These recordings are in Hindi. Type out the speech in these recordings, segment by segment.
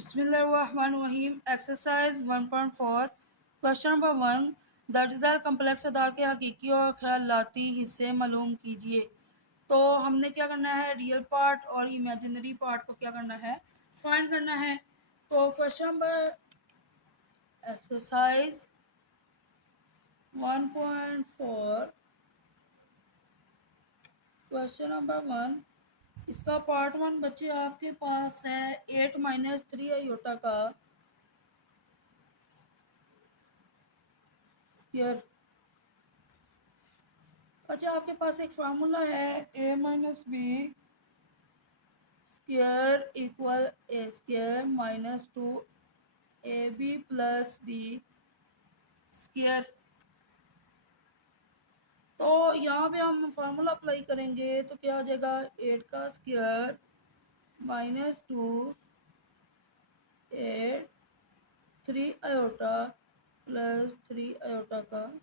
बिस्मिल्लाहिर्रहमानिर्रहीम। एक्सरसाइज 1.4 क्वेश्चन नंबर 1, दर्जदार कम्प्लेक्स अदा के हकीकी और ख्यालाती हिस्से मालूम कीजिए। तो हमने क्या करना है, रियल पार्ट और इमेजिनरी पार्ट को क्या करना है, फाइंड करना है। तो question number exercise 1.4 question number 1, इसका पार्ट 1 बच्चे आपके पास है 8 - 3 आयोटा का स्क्वायर। अच्छा, आपके पास एक फार्मूला है a - b square equal a square -2ab plus b square. तो यहाँ पे हम फार्मूला अप्लाई करेंगे तो क्या आ जाएगा, 8 का स्क्वायर -2 8 3 आयोटा प्लस 3 आयोटा का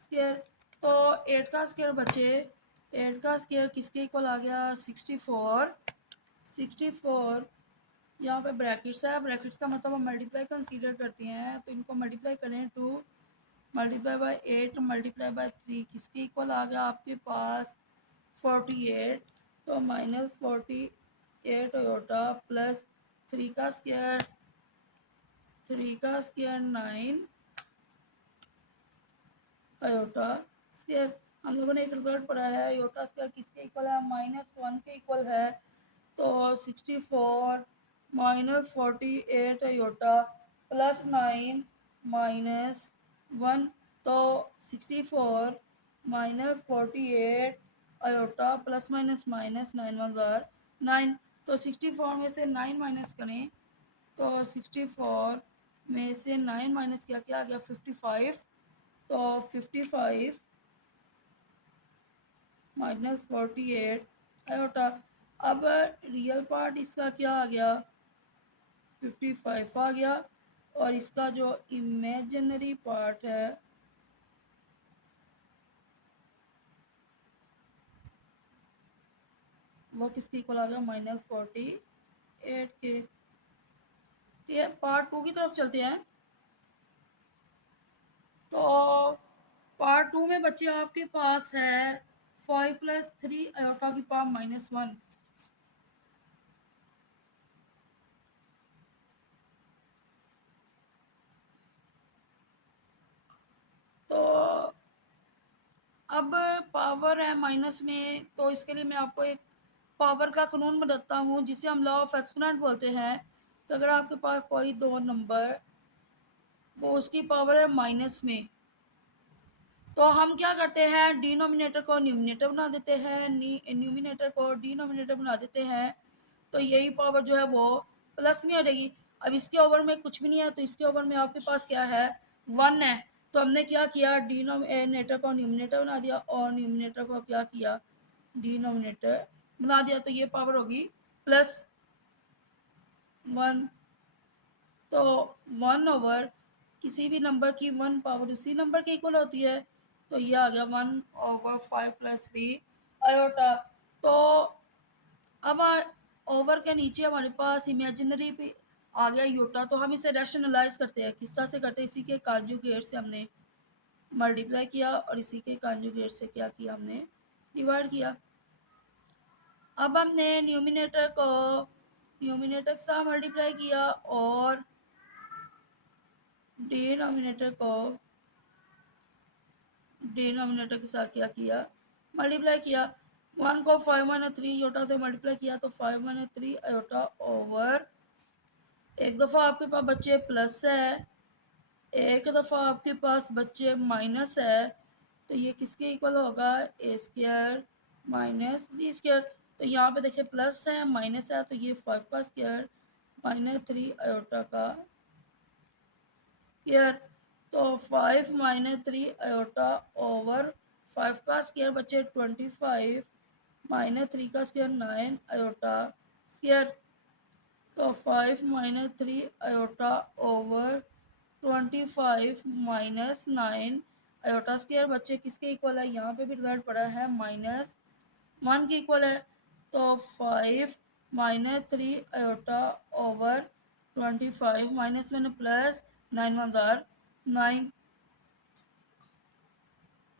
स्क्वायर। तो 8 का स्क्वायर बचे, 8 का स्क्वायर किसके इक्वल आ गया, 64। यहाँ पे ब्रैकेट्स है, ब्रैकेट्स का मतलब हम मल्टीप्लाई कंसीडर करते हैं, तो इनको मल्टीप्लाई करें, 2 मल्टीप्लाई बाय 8 मल्टीप्लाई बाय 3 किसके इक्वल आ गया आपके पास 48। तो -48 आयोटा प्लस 3 का स्क्वायर 9 आयोटा स्क्वायर। हम लोगों ने एक रिजल्ट पढ़ा है, आयोटा स्क्वायर किसके इक्वल है, -1 के इक्वल है। तो 64 -48 आयोटा प्लस 9 -1। तो 64 -48 आयोटा प्लस माइनस माइनस 9 तो 64 में से 9 माइनस करें, तो 64 में से 9 माइनस किया, क्या आ गया 55। तो 55 -48 आयोटा। अब रियल पार्ट इसका क्या आ गया, 55 आ गया, और इसका जो इमेजिनरी पार्ट है वो किसके इक्वल आ गया, -48 के। ठीक है, पार्ट 2 की तरफ चलते हैं। तो पार्ट 2 में बच्चे आपके पास है 5 + 3 आयोटा की पावर -1। तो अब पावर है माइनस में, तो इसके लिए मैं आपको एक पावर का कानून बताता हूँ जिसे हम लॉ ऑफ एक्सपोनेंट बोलते हैं। तो अगर आपके पास कोई दो नंबर, वो उसकी पावर है माइनस में, तो हम क्या करते हैं, डिनोमिनेटर को न्यूमिनेटर बना देते हैं, न्यूमिनेटर को डिनोमिनेटर बना देते हैं। तो यही पावर जो है वो प्लस में आ जाएगी। अब इसके ओवर में कुछ भी नहीं है, तो इसके ओवर में आपके पास क्या है, 1 है। तो हमने क्या किया, डिनोमिनेटर को न्यूमिनेटर बना दिया और न्यूमिनेटर को क्या किया, डिनोमिनेटर बना दिया। तो ये पावर होगी +1। तो 1 ओवर किसी भी नंबर की 1 पावर उसी नंबर के इक्वल होती है। तो ये आ गया 1/5 + 3 आयोटा। तो अब ओवर के नीचे हमारे पास इमेजिनरी भी आ गया योटा। तो हम इसे रैशनलाइज करते हैं, किस तरह से करते हैं, इसी के कॉन्जुगेट से हमने मल्टीप्लाई किया और इसी के कॉन्जुगेट से क्या किया, हमने डिवाइड किया। अब हमने न्यूमिनेटर के साथ मल्टीप्लाई किया और डिनोमिनेटर के साथ क्या किया, मल्टीप्लाई किया। 1 को 5 - 3 आयोटा से मल्टीप्लाई किया, तो 5 - 3 आयोटा ओवर, एक दफ़ा आपके पास बच्चे प्लस है, एक दफ़ा आपके पास बच्चे माइनस है। तो ये किसके इक्वल होगा, ए स्क्वायर -b स्क्वायर। तो यहाँ पे देखिए प्लस है माइनस है, तो ये 5 का स्क्वायर -3 आयोटा का स्क्वायर। तो 5 - 3 आयोटा ओवर 5 का स्क्वायर बचे 25 -3 का स्क्वायर 9 आयोटा स्क्वायर। तो 5 - 3 आयोटा ओवर 25 -9 आयोटा स्क्वायर बच्चे किसके इक्वल है, यहाँ पे भी रिजल्ट पड़ा है -1 के इक्वल है। तो 5 - 3 आयोटा ओवर 25 माइनस मैंने प्लस 9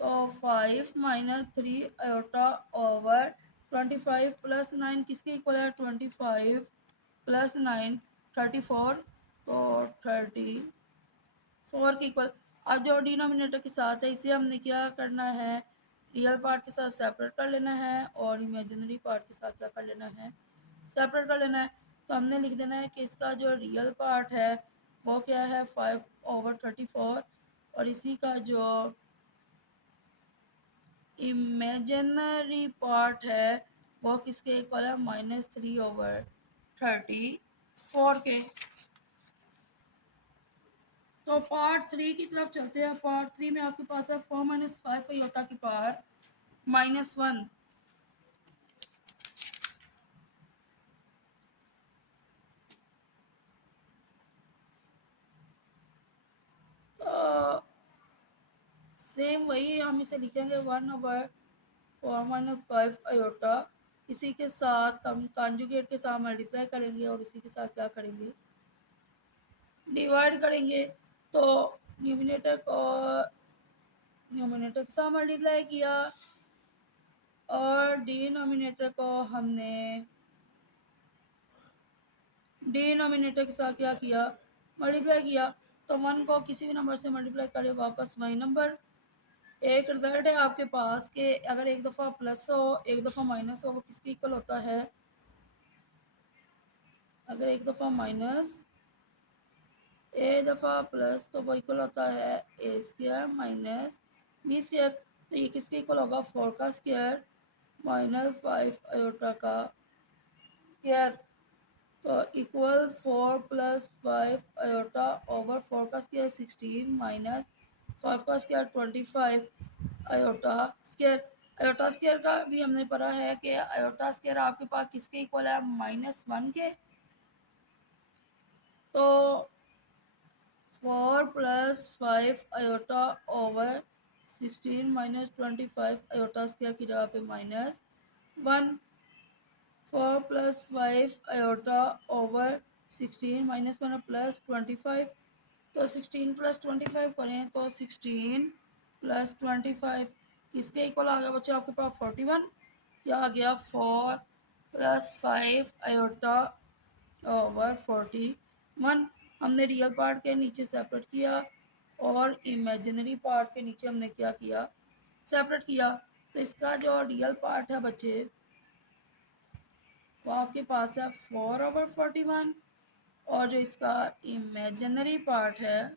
तो 5 माइनस 3 आयोटा ओवर 25 प्लस 9 किसके इक्वल है 25 प्लस 9 34 तो 34 के इक्वल। अब जो डिनोमिनेटर के साथ है इसे हमने क्या करना है, रियल पार्ट के साथ सेपरेट कर लेना है और इमेजिनरी पार्ट के साथ क्या कर लेना है, सेपरेट कर लेना है। तो हमने लिख देना है कि इसका जो रियल पार्ट है वो क्या है 5/34 और इसी का जो इमेजिनरी पार्ट है वो किसके इक्वल है -3/34 के। तो पार्ट 3 की तरफ चलते हैं। पार्ट 3 में आपके पास है 4 - 5 आयोटा की पावर -1। तो सेम वही हम इसे लिखेंगे 1/4 - 5 आयोटा। इसी के साथ हम कॉन्जुगेट के साथ मल्टीप्लाई करेंगे और इसी के साथ क्या करेंगे, डिवाइड करेंगे। तो न्यूमिनेटर के साथ मल्टीप्लाई किया और डिनोमिनेटर को हमने डिनोमिनेटर के साथ क्या किया, मल्टीप्लाई किया। तो 1 को किसी भी नंबर से मल्टीप्लाई करें वापस वही नंबर। एक रिजल्ट है आपके पास कि अगर एक दफ़ा प्लस हो एक दफ़ा माइनस हो वो किसके इक्वल होता है, अगर एक दफ़ा माइनस ए दफ़ा प्लस तो वो इक्वल होता है A square minus B square. तो ये किसके इक्वल होगा 4 का स्क्वायर -5 आयोटा का स्क्वायर। तो इक्वल 4 + 5 आयोटा ओवर 4 का स्क्वायर 16 माइनस 5 का square 25 iota square. Iota square का भी हमने पढ़ा है कि आयोटा स्क्वायर आपके पास किसके इक्वल है -1 के। तो 4 + 5 iota over 16 minus 25 iota square की जगह पे -1। 4 + 5 आयोटा ओवर 16 -1 + 25। तो 16 + 25 करें तो 16 + 25 किसके इक्वल आ गया बच्चे आपके पास 41। क्या आ गया 4 + 5 आयोटा ओवर 41। हमने रियल पार्ट के नीचे सेपरेट किया और इमेजिनरी पार्ट के नीचे हमने क्या किया, सेपरेट किया। तो इसका जो रियल पार्ट है बच्चे वो आपके पास है 4/41 और जो इसका इमेजिनरी पार्ट है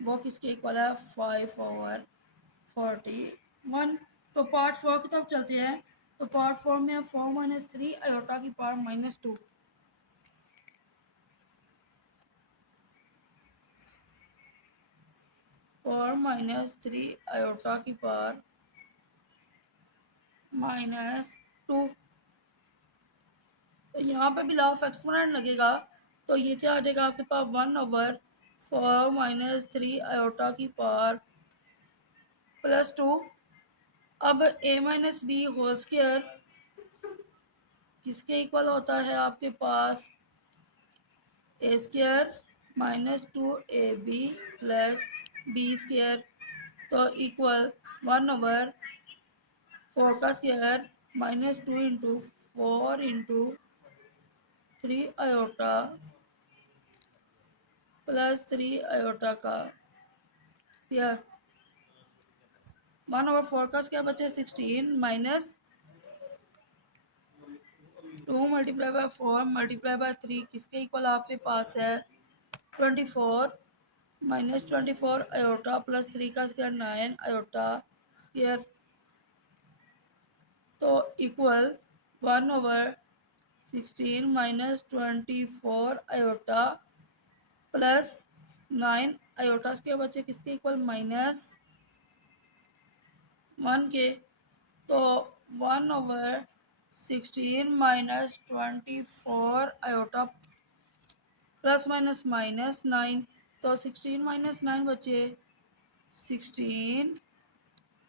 वो किसके इक्वल है 5/41। तो पार्ट 4 की तरफ चलते हैं। तो पार्ट 4 में 4 - 3 आयोटा की पावर -2। 4 - 3 आयोटा की पावर -2। तो यहाँ पे भी लॉ ऑफ एक्सपोनेंट लगेगा। तो ये क्या आ जाएगा आपके पास 1/4 - 3 आयोटा की पावर +2। अब a - b होल स्क्वायर किसके इक्वल होता है आपके पास ए स्क्वायर -2ab + b स्क्वायर। तो इक्वल 1/4 का स्क्वायर -2 × 4 × 3 आयोटा +3 आयोटा का स्क्वायर। 1/4 का स्क्वायर बचे 16 माइनस 2 × 4 × 3 किसके इक्वल आपके पास है 24 -24 आयोटा +3 का स्क्वायर 9 आयोटा स्क्वायर। तो इक्वल 1/16 -24 आयोटा +9 आयोटा स्क्वायर बचे किसके इक्वल -1 के। तो 1/16 -24 आयोटा ±-9। तो 16 - 9 बचे 16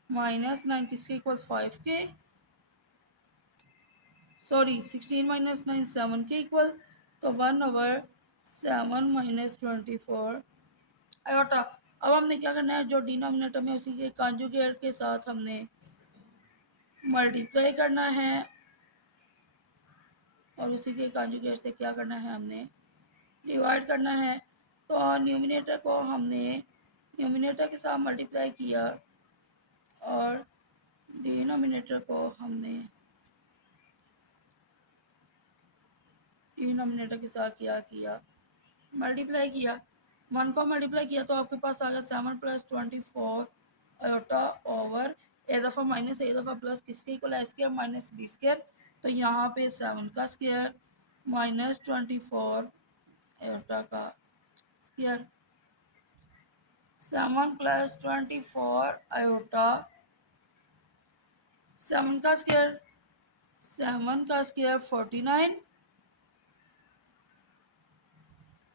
- 9 किसके इक्वल 5 के। सॉरी 16 माइनस 9 7 के इक्वल, तो 1/7 - 24 आयोटा। अब हमने क्या करना है, जो डिनोमिनेटर में उसी के कॉन्जुगेट के साथ हमने मल्टीप्लाई करना है और उसी के कॉन्जुगेट से क्या करना है, हमने डिवाइड करना है। तो न्यूमिनेटर को हमने न्यूमिनेटर के साथ मल्टीप्लाई किया और डिनोमिनेटर को हमने डिनोमिनेटर के साथ क्या किया, मल्टीप्लाई किया। 1 को मल्टीप्लाई किया तो आपके पास आ गया 7 + 24 आयोटा ओवर ए दफ़ा माइनस ए दफ़ा प्लस किसके इक्वल है, स्क्वायर माइनस बी स्क्वायर। तो यहाँ पे 7 का स्क्वायर माइनस 24 आयोटा का स्क्वायर। 7 + 24 आयोटा, 7 का स्क्वायर 49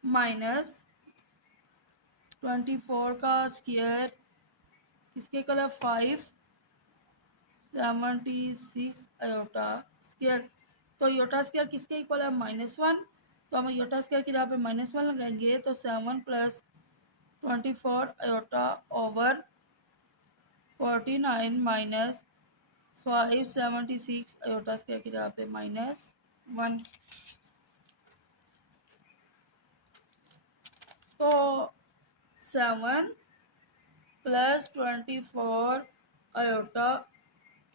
माइनस 24 का स्क्वायर किसके इक्वल है 576 आयोटा स्क्वायर। तो योटा स्क्वायर किसके इक्वल है -1, तो हम योटा स्क्वायर की जगह पे -1 लगाएंगे तो 7 + 24 iota over 49 minus 576 iota square की जगह पे -1। तो 7 + 24 iota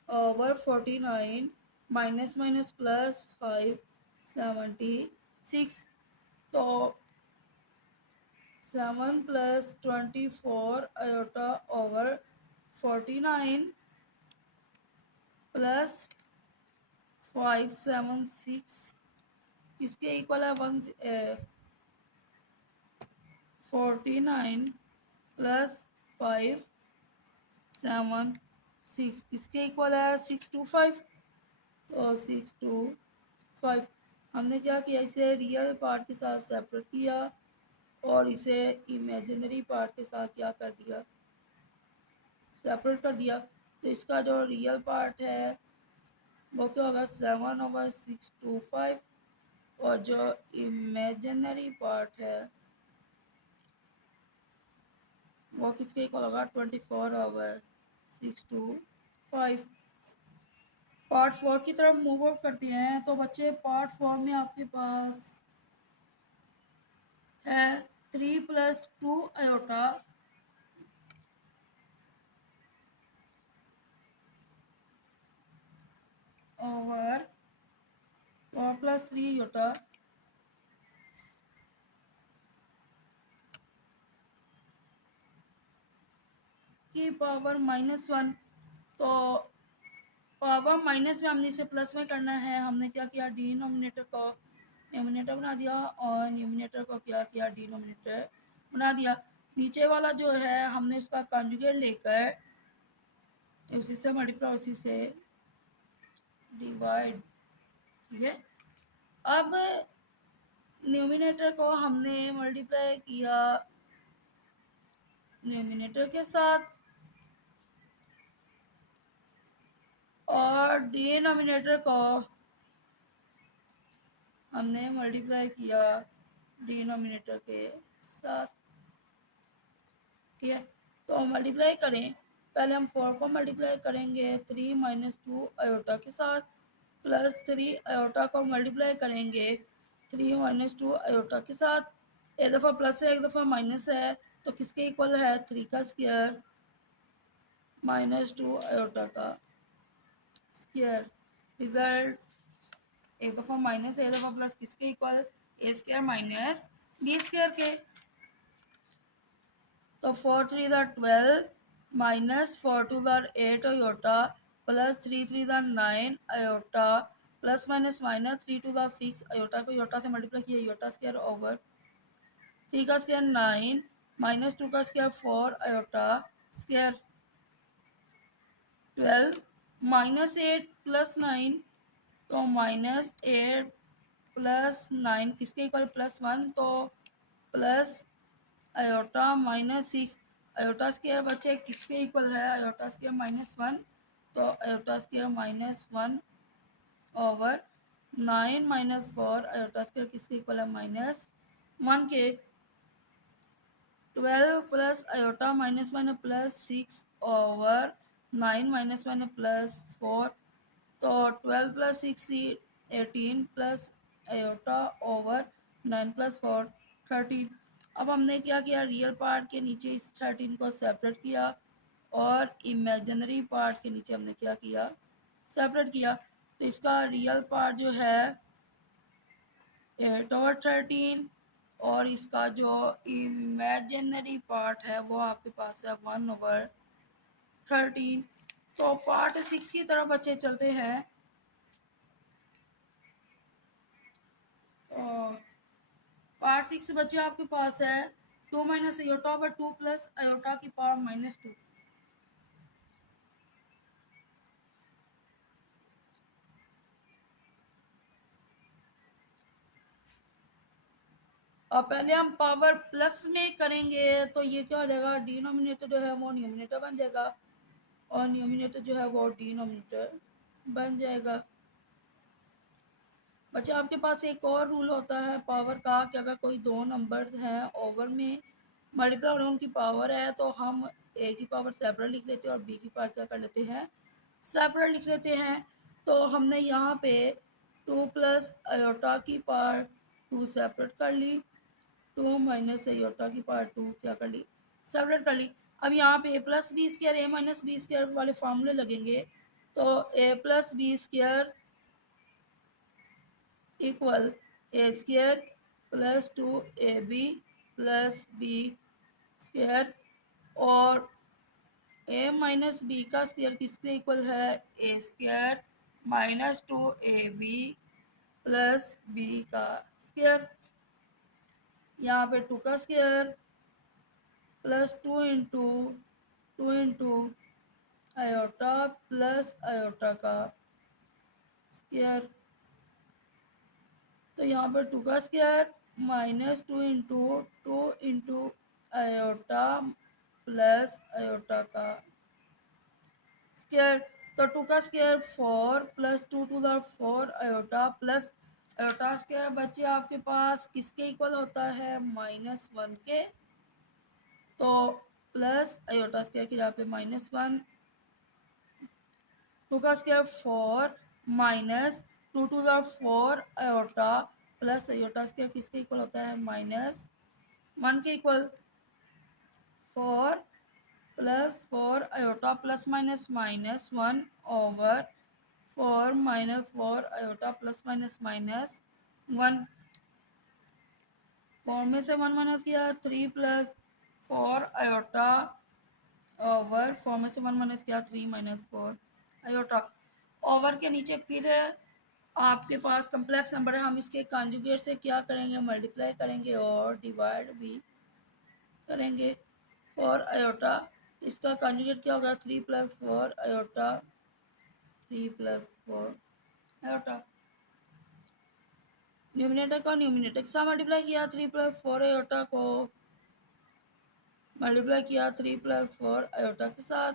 over 49 minus minus plus 576। तो 7 + 24 आयोटा ओवर 49 प्लस 576 किसके इक्वल है 49 प्लस 576 किसके इक्वल है 625। तो 625 हमने क्या किया, इसे रियल पार्ट के साथ सेपरेट किया और इसे इमेजिनरी पार्ट के साथ क्या कर दिया, सेपरेट कर दिया। तो इसका जो रियल पार्ट है वो क्या होगा 7/625 और जो इमेजिनरी पार्ट है वो किसके इक्वल होगा 24/625। पार्ट 4 की तरफ मूव आउट करते हैं। तो बच्चे पार्ट 4 में आपके पास है 3 + 2 आयोटा ओवर 4 + 3 आयोटा की पावर -1। तो पावर माइनस में हमने इसे प्लस में करना है। हमने क्या किया, डिनोमिनेटर को न्यूमिनेटर बना दिया और न्यूमिनेटर को क्या किया, डिनोमिनेटर बना दिया। नीचे वाला जो है हमने उसका कॉन्जुगेट लेकर उसी से मल्टीप्लाई उसी से डिवाइड, ठीक है। अब न्यूमिनेटर को हमने मल्टीप्लाई किया न्यूमिनेटर के साथ और डिनोमिनेटर को हमने मल्टीप्लाई किया डिनोमिनेटर के साथ, ठीक है। तो मल्टीप्लाई करें, पहले हम 4 को मल्टीप्लाई करेंगे 3 - 2 आयोटा के साथ प्लस 3 आयोटा को मल्टीप्लाई करेंगे 3 - 2 आयोटा के साथ। एक दफ़ा प्लस है एक दफ़ा माइनस है तो किसके इक्वल है 3 का स्क्वायर -2 आयोटा का स्क्वायर। रिजल्ट एक दफ़ा माइनस एक दफ़ा प्लस किसके equal A square minus B square के। तो 4 × 3 = 12 minus 4 × 2 = 8 iota plus 3 × 3 = 9 iota plus minus minus 3 × 2 = 6 iota को आयोटा से मल्टीप्लाई किया आयोटा स्क्वायर ओवर 3 का स्क्वायर 9 माइनस 2 का स्क्वायर 4 आयोटा स्क्वायर 12 -8 + 9। तो -8 + 9 किसके इक्वल +1। तो प्लस आयोटा -6 आयोटा स्क्वायर बच्चे किसके इक्वल है आयोटा स्क्वायर -1। तो iota square -1 over 9 minus 4 iota square किसके इक्वल है -1 के। 12 plus iota minus minus plus 6 over 9 minus minus plus 4, तो 12 plus 6 18 plus iota over 9 plus 4 13। अब हमने क्या किया, रियल पार्ट के नीचे इस 13 को सेपरेट किया और इमेजिनरी पार्ट के नीचे हमने क्या किया, सेपरेट किया। तो इसका रियल पार्ट जो है 8 ओवर 13 और इसका जो इमेजिनरी पार्ट है वो आपके पास है 1 ओवर 13। तो पार्ट 6 की तरफ बच्चे चलते हैं। तो पार्ट 6 बच्चे आपके पास है 2 minus iota over 2 plus iota की पावर -2। और पहले हम पावर प्लस में करेंगे तो ये क्या हो जाएगा, डिनोमिनेटर जो है वो न्यूमिनेटर बन जाएगा और न्यूमिनेटर जो है वो डिनोमिनेटर बन जाएगा। बच्चा आपके पास एक और रूल होता है पावर का कि अगर कोई दो नंबर्स हैं ओवर में मल्टीप्लाई और उनकी पावर है तो हम ए की पावर सेपरेट लिख लेते हैं और बी की पावर क्या कर लेते हैं, सेपरेट लिख लेते हैं। तो हमने यहाँ पे 2 प्लस आयोटा की पावर 2 सेपरेट कर ली, 2 माइनस आयोटा की पावर 2 क्या कर ली, सेपरेट कर ली। अब यहाँ पे A plus B square A minus B square वाले फॉर्मूले लगेंगे। तो A plus B square equal A square plus 2ab plus B square और ए माइनस बी का स्क्वायर किसके इक्वल है, A square minus 2ab plus B का स्क्वायर। यहाँ पे 2 का square plus 2 into iota plus iota का स्क्वायर। तो यहाँ पर 2 का square -2 into iota plus iota का स्क्वायर। तो 2 का square 4 plus 2 to the 4 iota plus iota square बच्चे आपके पास किसके इक्वल होता है, -1 के। तो प्लस आयोटा स्क्वायर की जगह पे -1, 2 का square 4 -2 to the 4 iota plus iota square किसके इक्वल होता है, -1 के equal. 4 plus 4 iota plus minus -1 over 4 minus 4 iota plus -1। 4 में से 1 माइनस किया 3 प्लस 4 आयोटा ओवर 4 में से 1 माइनस किया 3 माइनस 4 आयोटा। ओवर के नीचे फिर आपके पास कम्प्लेक्स नंबर है, हम इसके कॉन्जुगेट से क्या करेंगे, मल्टीप्लाई करेंगे और डिवाइड भी करेंगे। 4 आयोटा, इसका कॉन्जुगेट क्या होगा, 3 plus 4 iota, 3 plus 4 iota. Numerator को न्यूमिनेटर के साथ मल्टीप्लाई किया, 3 प्लस 4 आयोटा को मल्टीप्लाई किया 3 प्लस 4 आयोटा के साथ।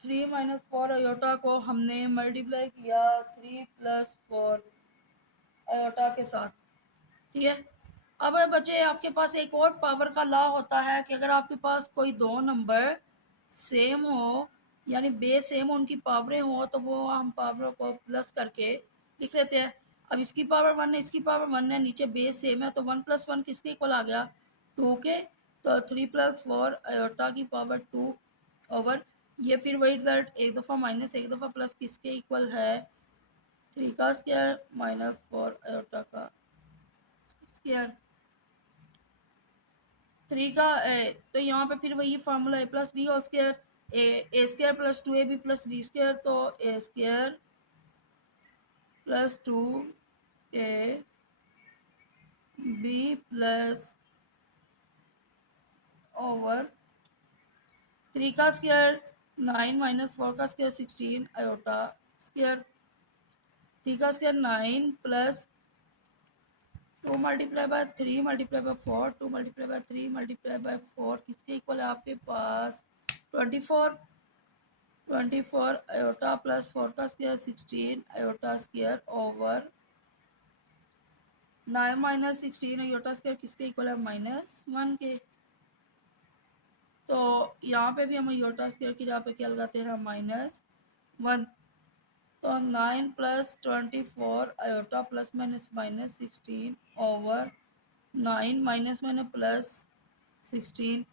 3 माइनस 4 आयोटा को हमने मल्टीप्लाई किया 3 प्लस 4 आयोटा के साथ। ठीक है। अब बच्चे आपके पास एक और पावर का लॉ होता है कि अगर आपके पास कोई दो नंबर सेम हो यानी बेस सेम हो, उनकी पावरें हो, तो वो हम पावरों को प्लस करके लिख लेते हैं। अब इसकी पावर 1 है, इसकी पावर 1 है, नीचे बेस सेम है, तो 1 प्लस 1 किसके इक्वल आ गया, 2 के। तो 3 प्लस 4 आयोटा की पावर 2 ओवर ये फिर वही रिजल्ट, एक दफ़ा माइनस एक दफ़ा प्लस किसके इक्वल है, 3 का स्क्वायर माइनस 4 आयोटा का स्क्वायर। 3 का तो यहाँ पे फिर वही formula A plus B whole square, A square plus 2ab plus B square. तो A square plus 2ab plus over 3 का स्क्वायर 9 माइनस 4 का स्क्वायर 16 आयोटा स्क्वायर। 3 का square 9 plus 2 multiply by 3 multiply by 4, 2 multiply by 3 multiply by 4 किसके इक्वल है आपके पास, 24। 24 आयोटा प्लस 4 का square 16 iota square over 9 minus 16 iota square किसके इक्वल है -1 के। तो यहाँ पे भी हम आयोटा स्क्वायर की जगह पे क्या लगाते हैं -1। तो 9 plus 24 iota plus minus -16 over 9 minus मैंने प्लस 16।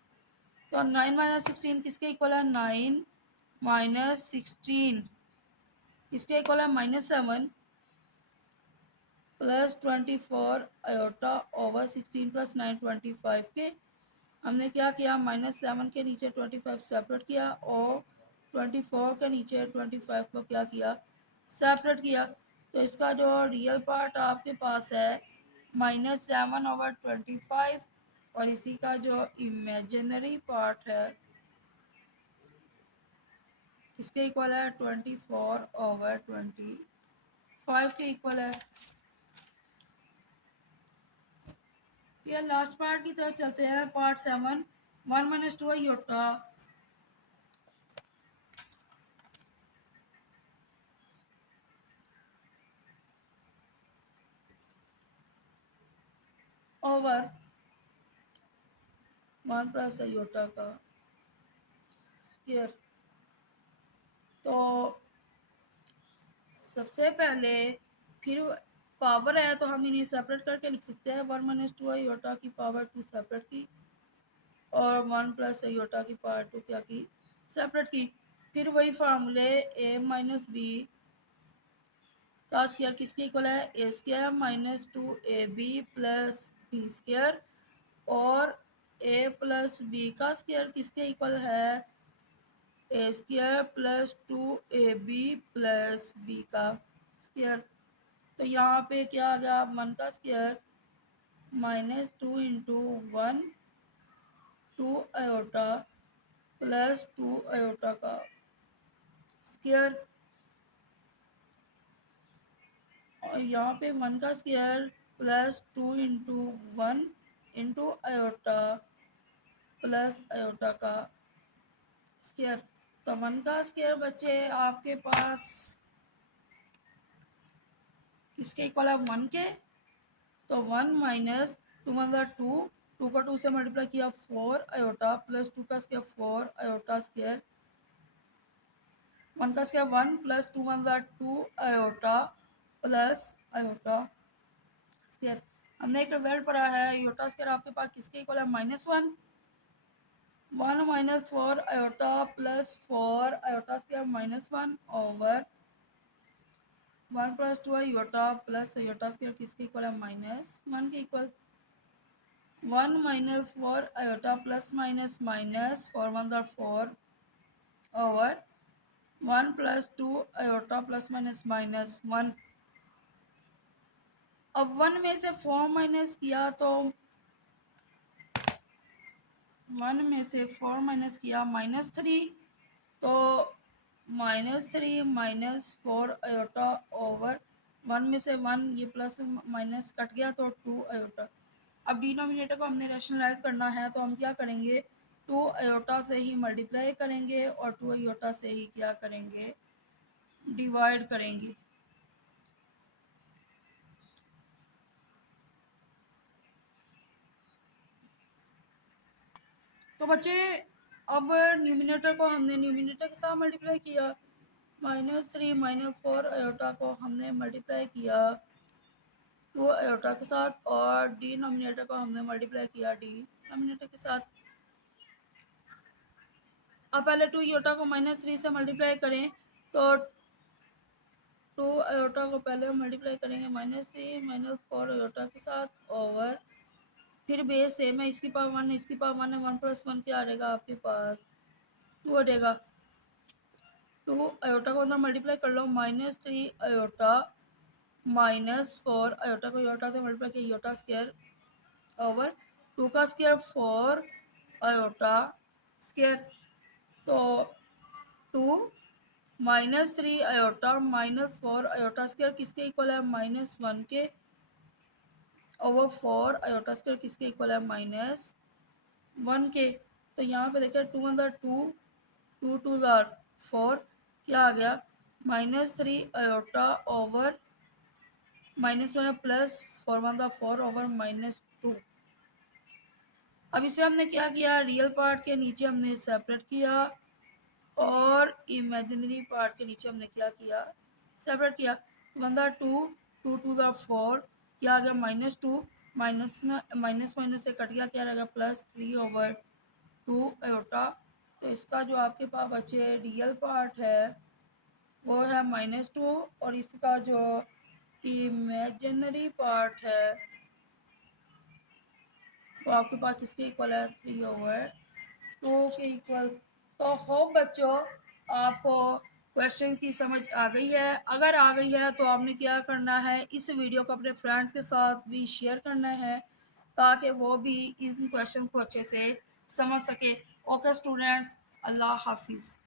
तो 9 माइनस 16 किसके इक्वल है 9 माइनस 16 किसके इक्वल है -7 प्लस 24 आयोटा ओवर 16 प्लस 9 25 के। हमने क्या किया -7 के नीचे 25 सेपरेट किया और 24 के नीचे 25 को क्या किया सेपरेट किया। तो इसका जो रियल पार्ट आपके पास है -7/25 और इसी का जो इमेजिनरी पार्ट है किसके इक्वल है 24/25 के इक्वल है। ये लास्ट पार्ट की तरफ चलते हैं part 7। 1 - 2 iota over 1 plus iota का स्क्वायर। तो सबसे पहले फिर पावर है तो हम इन्हें सेपरेट करके लिख सकते हैं 1 - 2 आयोटा की पावर 2 सेपरेट की और 1 प्लस आयोटा की पावर 2 क्या की सेपरेट की। फिर वही फार्मूले a माइनस बी का स्क्वायर किसके इक्वल है A square -2ab plus B square और a प्लस बी का स्क्वायर किसके इक्वल है A square plus 2ab plus B का स्क्वायर। तो यहाँ पे क्या आ गया 1 का square -2 into 1 2 iota plus 2 iota का स्क्वायर और यहाँ पे 1 का square plus 2 into 1 into iota plus iota का स्क्वायर। तो 1 का स्क्वायर बच्चे आपके पास किसके इक्वल है 1 के। तो 1 माइनस 2 मतलब 2 2 का 2 से मल्टीप्लाई किया 4 आयोटा प्लस 2 का स्क्वायर 4 आयोटा स्क्वायर 1 का स्क्वायर 1 प्लस 2 मतलब 2 आयोटा प्लस आयोटा स्क्वायर। हमने एक रिजल्ट पढ़ा है आयोटा स्क्वायर आपके पास किसके इक्वल है -1 1 minus 4 iota plus 4 iota square -1 over 1 plus 2 iota plus iota square किसके इक्वल है -1 के equal 1 minus 4 iota plus minus minus 4 1 4 over 1 plus 2 iota plus minus -1। अब 1 में से 4 माइनस किया तो 1 में से 4 माइनस किया -3 तो -3 -4 आयोटा ओवर 1 में से 1 ये प्लस माइनस कट गया तो 2 आयोटा। अब डिनोमिनेटर को हमने रैशनलाइज करना है तो हम क्या करेंगे 2 आयोटा से ही मल्टीप्लाई करेंगे और 2 आयोटा से ही क्या करेंगे डिवाइड करेंगे। तो बच्चे अब न्यूमिनेटर को हमने न्यूमिनेटर के साथ मल्टीप्लाई किया -3 -4 आयोटा को हमने मल्टीप्लाई किया 2 आयोटा के साथ और डिनोमिनेटर को हमने मल्टीप्लाई किया डिनोमिनेटर के साथ। अब पहले 2 आयोटा को -3 से मल्टीप्लाई करें तो 2 आयोटा को पहले मल्टीप्लाई करेंगे -3 -4 आयोटा के साथ ओवर फिर बेस सेम है इसकी पावर 1 इसकी पावर 1 है 1 प्लस 1 क्या आ जाएगा आपके पास 2 आ जाएगा। 2 आयोटा को अंदर मल्टीप्लाई कर लो -3 आयोटा -4 आयोटा को आयोटा से मल्टीप्लाई किया आयोटा स्क्वायर ओवर 2 का स्क्वायर 4 आयोटा स्क्वायर। तो 2 -3 आयोटा -4 आयोटा स्क्वायर किसके इक्वल है -1 के ओवर 4 आयोटा स्क्वायर किसके इक्वल है -1 के। तो यहाँ पे देखिए 2 अंदर 2 2 2 जार 4 क्या आ गया -3 आयोटा ओवर -1 प्लस 4 ओवर -2। अब इसे हमने क्या किया, रियल पार्ट के नीचे हमने सेपरेट किया और इमेजिनरी पार्ट के नीचे हमने क्या किया, सेपरेट किया। 1 2 2 द 4 क्या आ गया -2 माइनस में माइनस माइनस से कट गया, क्या रहेगा +3/2 आयोटा। तो इसका जो आपके पास बचे रियल पार्ट है वो है -2 और इसका जो इमेजिनरी पार्ट है वो आपके पास किसके इक्वल है, 3/2 के इक्वल। तो होप बच्चों आपको क्वेश्चन की समझ आ गई है। अगर आ गई है तो आपने क्या करना है, इस वीडियो को अपने फ्रेंड्स के साथ भी शेयर करना है ताकि वो भी इन क्वेश्चन को अच्छे से समझ सके। ओके स्टूडेंट्स, अल्लाह हाफिज़।